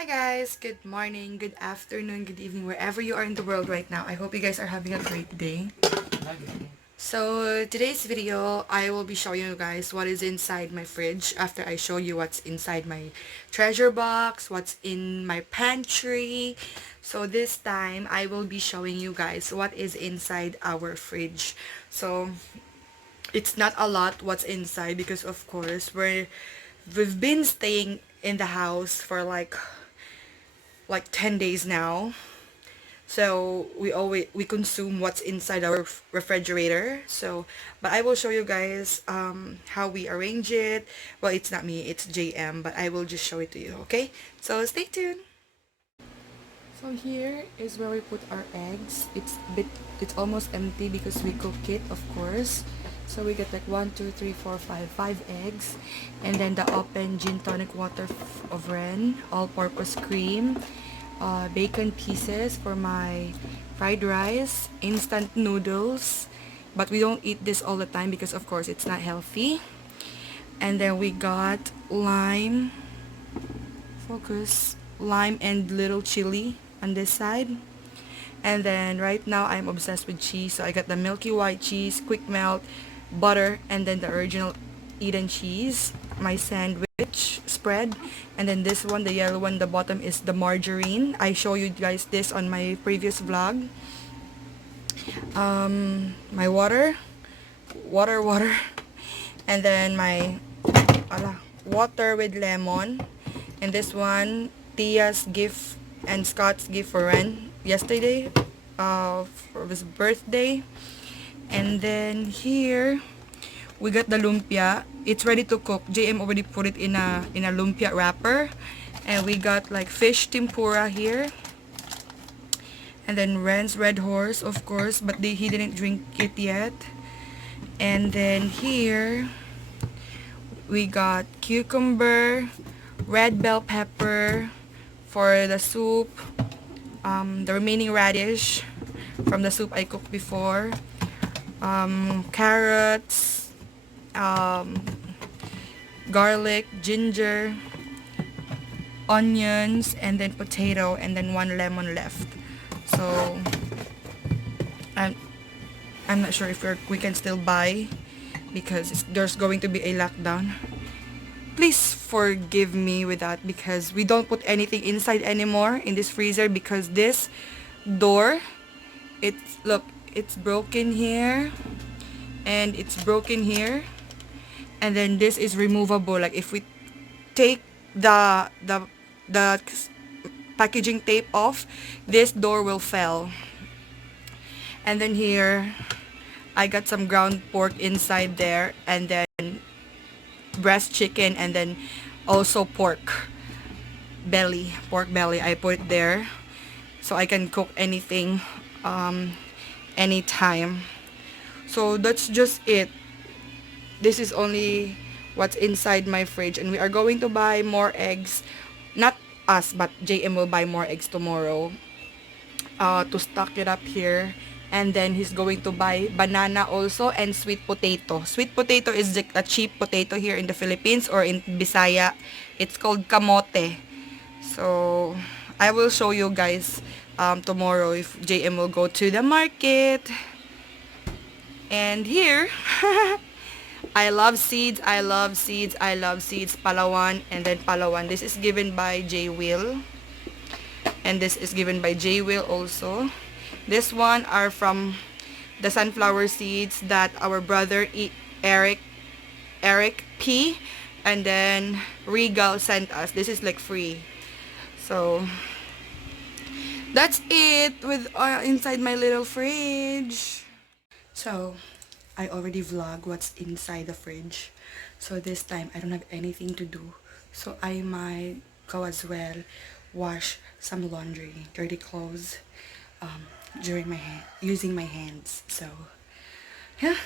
Hi guys, good morning, good afternoon, good evening, wherever you are in the world right now. I hope you guys are having a great day. So today's video, I will be showing you guys what is inside my fridge after I show you what's inside my treasure box, what's in my pantry. So this time, I will be showing you guys what is inside our fridge. So it's not a lot what's inside because of course we've been staying in the house for like 10 days now. So we consume what's inside our refrigerator. So but I will show you guys how we arrange it. Well, it's not me, it's JM, but I will just show it to you, okay? So stay tuned. So here is where we put our eggs. It's almost empty because we cook it, of course. So we get like 5 eggs, and then the open gin tonic water of Ren, all-purpose cream, bacon pieces for my fried rice, instant noodles, but we don't eat this all the time because of course it's not healthy. And then we got lime and little chili on this side. And then right now I'm obsessed with cheese, so I got the Milky White cheese, quick melt, butter, and then the original Eden cheese, my sandwich spread. And then this one, the yellow one, the bottom is the margarine. I show you guys this on my previous vlog. My water, and then my water with lemon. And this one, Tia's gift and Scott's gift for Ren yesterday for his birthday. And then here we got the lumpia. It's ready to cook. JM already put it in a lumpia wrapper. And we got like fish tempura here. And then Ren's Red Horse, of course, but he didn't drink it yet. And then here we got cucumber, red bell pepper for the soup, the remaining radish from the soup I cooked before, carrots, garlic, ginger, onions, and then potato, and then one lemon left. So I'm not sure if we can still buy because there's going to be a lockdown. Please forgive me with that because we don't put anything inside anymore in this freezer because this door, it's broken here and it's broken here, and then this is removable. Like if we take the packaging tape off, this door will fall. And then here I got some ground pork inside there, and then breast chicken, and then also pork belly I put there so I can cook anything anytime. So that's just it. This is only what's inside my fridge, and we are going to buy more eggs. Not us, but JM will buy more eggs tomorrow to stock it up here. And then he's going to buy banana also and sweet potato. Sweet potato is a cheap potato here in the Philippines, or in Bisaya. It's called kamote. So I will show you guys tomorrow if JM will go to the market. And here, I love seeds, Palawan, and then Palawan. This is given by J Will. And this is given by J Will also. This one are from the sunflower seeds that our brother Eric P and then Regal sent us. This is like free. So that's it with inside my little fridge. So I already vlog what's inside the fridge. So this time I don't have anything to do. So I might go as well wash some laundry, dirty clothes, using my hands. So yeah,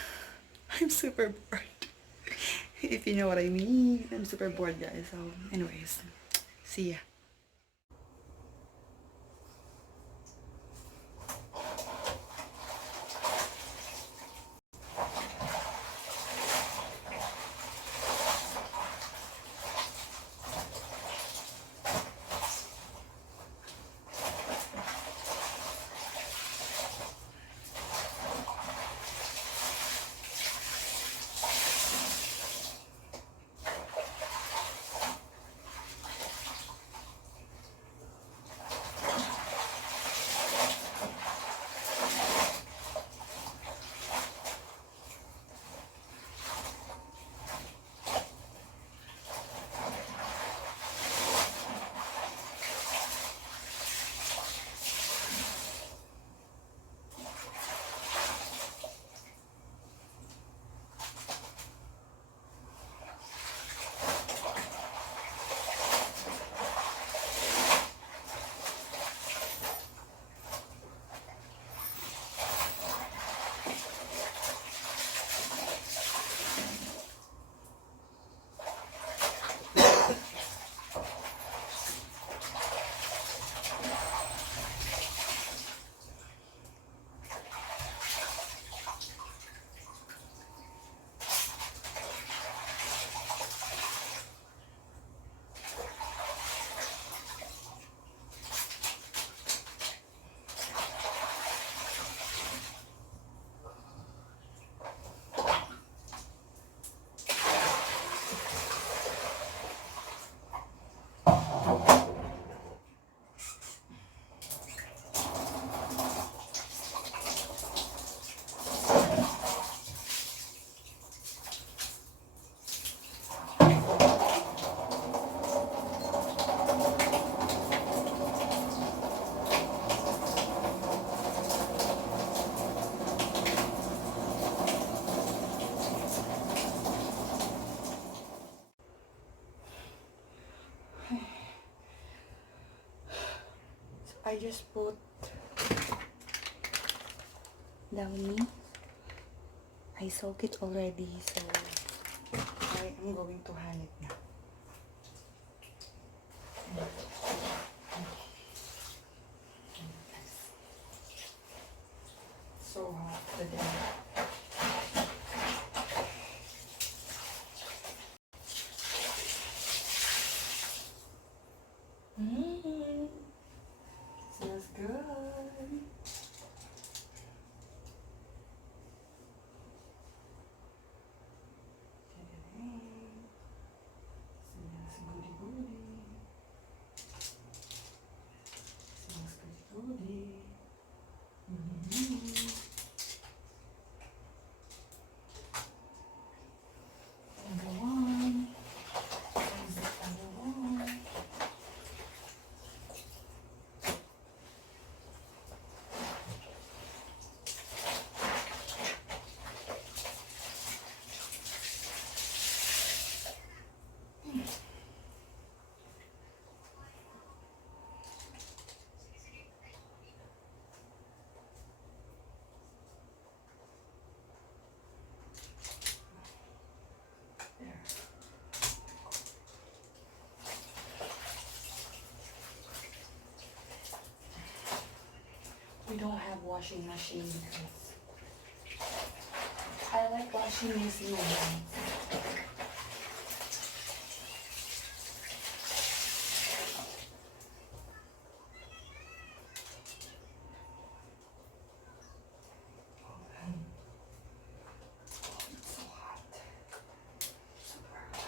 I'm super bored. If you know what I mean, I'm super bored, guys. So anyways, see ya. I just put downy. I soak it already, so I am going to hang it now. So hot today. Smells good. Smells goody goody. Smells goody goody. Number one. Is it number one? We don't have washing machine. I like washing using my hands. It's so hot. Super hot.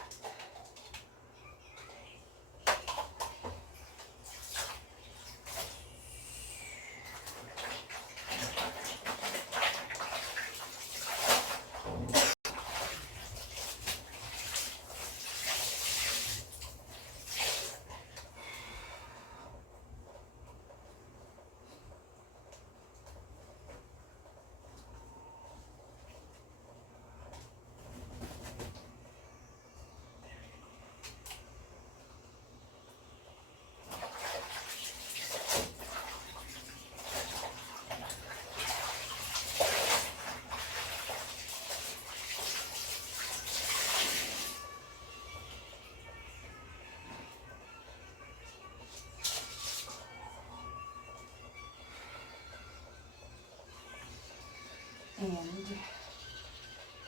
And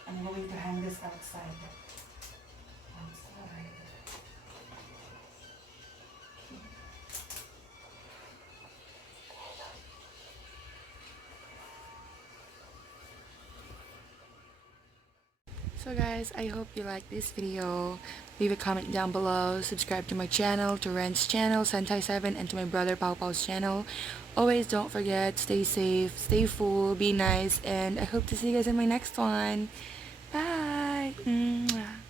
I'm going to hang this outside. So guys, I hope you like this video. Leave a comment down below. Subscribe to my channel, to Ren's channel, Sentai7, and to my brother Pau Pau's channel. Always don't forget, stay safe, stay full, be nice, and I hope to see you guys in my next one. Bye! Mwah.